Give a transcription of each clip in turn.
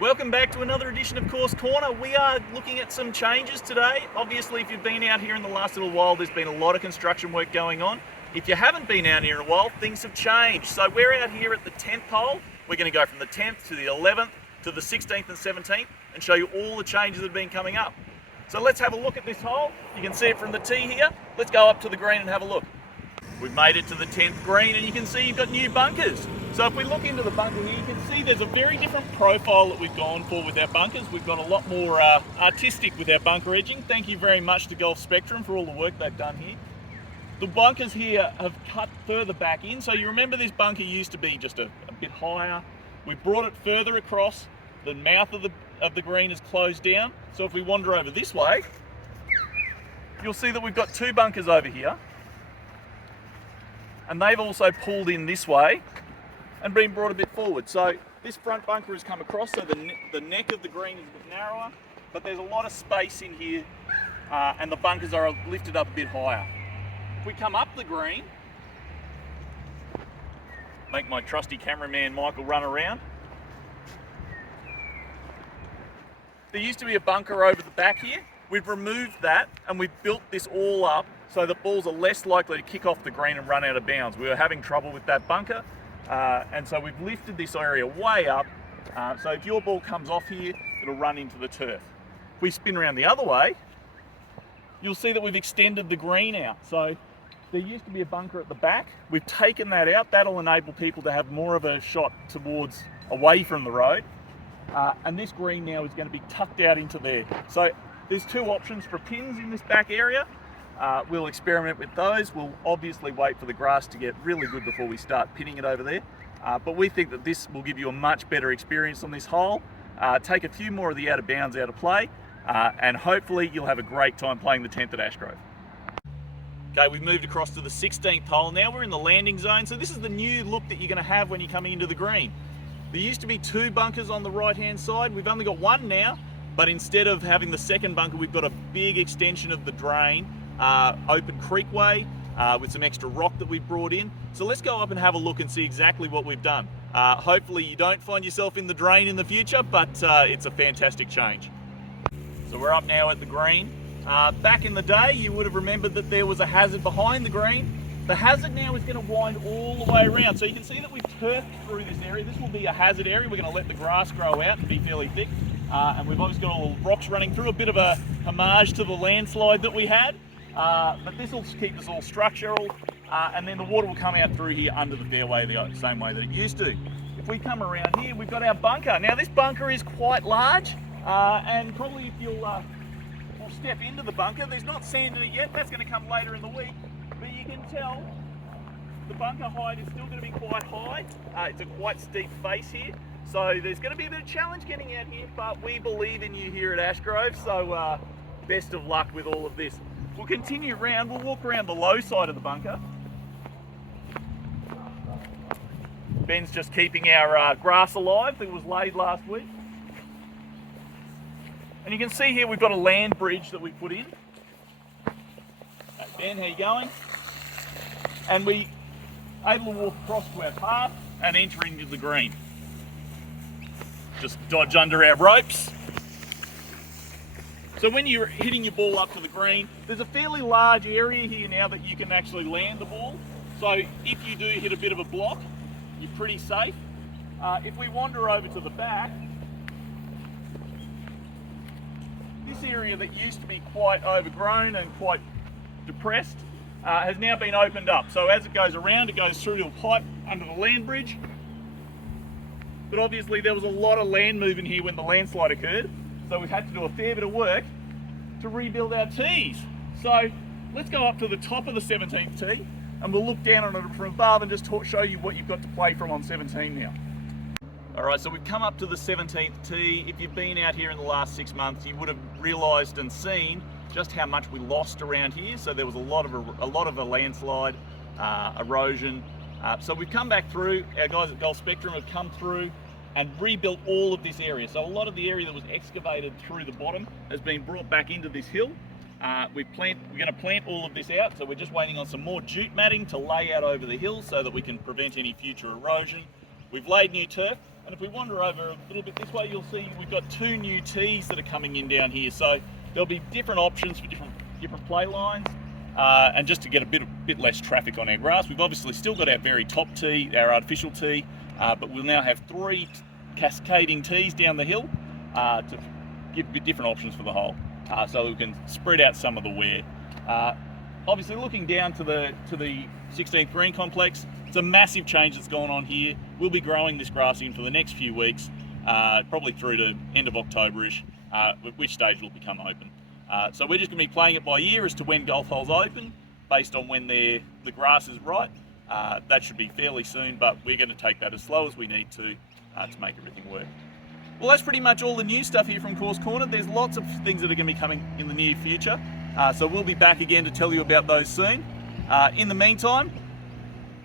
Welcome back to another edition of Course Corner. We are looking at some changes today. Obviously, if you've been out here in the last little while, there's been a lot of construction work going on. If you haven't been out here in a while, things have changed. So we're out here at the 10th hole. We're going to go from the 10th to the 11th to the 16th and 17th and show you all the changes that have been coming up. So let's have a look at this hole. You can see it from the tee here. Let's go up to the green and have a look. We've made it to the 10th green and you can see you've got new bunkers. So if we look into the bunker here, you can see there's a very different profile that we've gone for with our bunkers. We've got a lot more artistic with our bunker edging. Thank you very much to Golf Spectrum for all the work they've done here. The bunkers here have cut further back in. So you remember this bunker used to be just a bit higher. We've brought it further across. The mouth of the green is closed down. So if we wander over this way, you'll see that we've got two bunkers over here. And they've also pulled in this way and been brought a bit forward. So this front bunker has come across, so the neck of the green is a bit narrower, but there's a lot of space in here and the bunkers are lifted up a bit higher. If we come up the green, make my trusty cameraman Michael run around. There used to be a bunker over the back here. We've removed that and we've built this all up so that balls are less likely to kick off the green and run out of bounds. We were having trouble with that bunker, and so we've lifted this area way up, so if your ball comes off here, it'll run into the turf. If we spin around the other way, you'll see that we've extended the green out. So there used to be a bunker at the back. We've taken that out. That'll enable people to have more of a shot towards away from the road. And this green now is going to be tucked out into there. So there's two options for pins in this back area. We'll experiment with those. We'll obviously wait for the grass to get really good before we start pinning it over there. But we think that this will give you a much better experience on this hole, take a few more of the out of bounds out of play, and hopefully you'll have a great time playing the 10th at Ashgrove. Okay, we've moved across to the 16th hole now. We're in the landing zone, so this is the new look that you're going to have when you're coming into the green. There used to be two bunkers on the right-hand side. We've only got one now, but instead of having the second bunker, we've got a big extension of the drain, open creekway with some extra rock that we've brought in. So let's go up and have a look and see exactly what we've done. Hopefully you don't find yourself in the drain in the future, but it's a fantastic change. So we're up now at the green. Back in the day, you would have remembered that there was a hazard behind the green. The hazard now is going to wind all the way around. So you can see that we've turfed through this area. This will be a hazard area. We're going to let the grass grow out and be fairly thick. And we've obviously got all the rocks running through, a bit of a homage to the landslide that we had. But this will keep us all structural, and then the water will come out through here under the fairway the same way that it used to. If we come around here, we've got our bunker. Now this bunker is quite large, and probably if you'll step into the bunker, there's not sand in it yet. That's going to come later in the week, but you can tell the bunker height is still going to be quite high. It's a quite steep face here, so there's going to be a bit of challenge getting out here, but we believe in you here at Ashgrove, so best of luck with all of this. We'll continue around. We'll walk around the low side of the bunker. Ben's just keeping our grass alive that was laid last week. And you can see here we've got a land bridge that we put in. Hey Ben, how you going? And we able to walk across to our path and enter into the green. Just dodge under our ropes. So when you're hitting your ball up to the green, there's a fairly large area here now that you can actually land the ball. So if you do hit a bit of a block, you're pretty safe. If we wander over to the back, this area that used to be quite overgrown and quite depressed has now been opened up. So as it goes around, it goes through to a pipe under the land bridge. But obviously there was a lot of land movement here when the landslide occurred. So we've had to do a fair bit of work to rebuild our tees. So let's go up to the top of the 17th tee and we'll look down on it from above and just show you what you've got to play from on 17 now. All right, so we've come up to the 17th tee. If you've been out here in the last 6 months, you would have realised and seen just how much we lost around here. So there was a lot of a landslide, erosion. So we've come back through. Our guys at Golf Spectrum have come through and rebuilt all of this area. So a lot of the area that was excavated through the bottom has been brought back into this hill. We're going to plant all of this out, so we're just waiting on some more jute matting to lay out over the hill so that we can prevent any future erosion. We've laid new turf. And if we wander over a little bit this way, you'll see we've got 2 new tees that are coming in down here. So there'll be different options for different play lines, and just to get a bit less traffic on our grass. We've obviously still got our very top tee, our artificial tee, but we'll now have 3 cascading tees down the hill to give a bit different options for the hole, so we can spread out some of the wear. Obviously, looking down to the 16th green complex, it's a massive change that's gone on here. We'll be growing this grass in for the next few weeks, probably through to end of October-ish, at which stage it'll become open. So we're just going to be playing it by ear as to when golf holes open, based on when the grass is right. That should be fairly soon, but we're going to take that as slow as we need to make everything work. Well, that's pretty much all the new stuff here from Course Corner. There's lots of things that are going to be coming in the near future, so we'll be back again to tell you about those soon. In the meantime,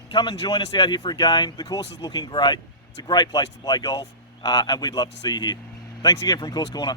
come and join us out here for a game. The course is looking great. It's a great place to play golf, and we'd love to see you here. Thanks again from Course Corner.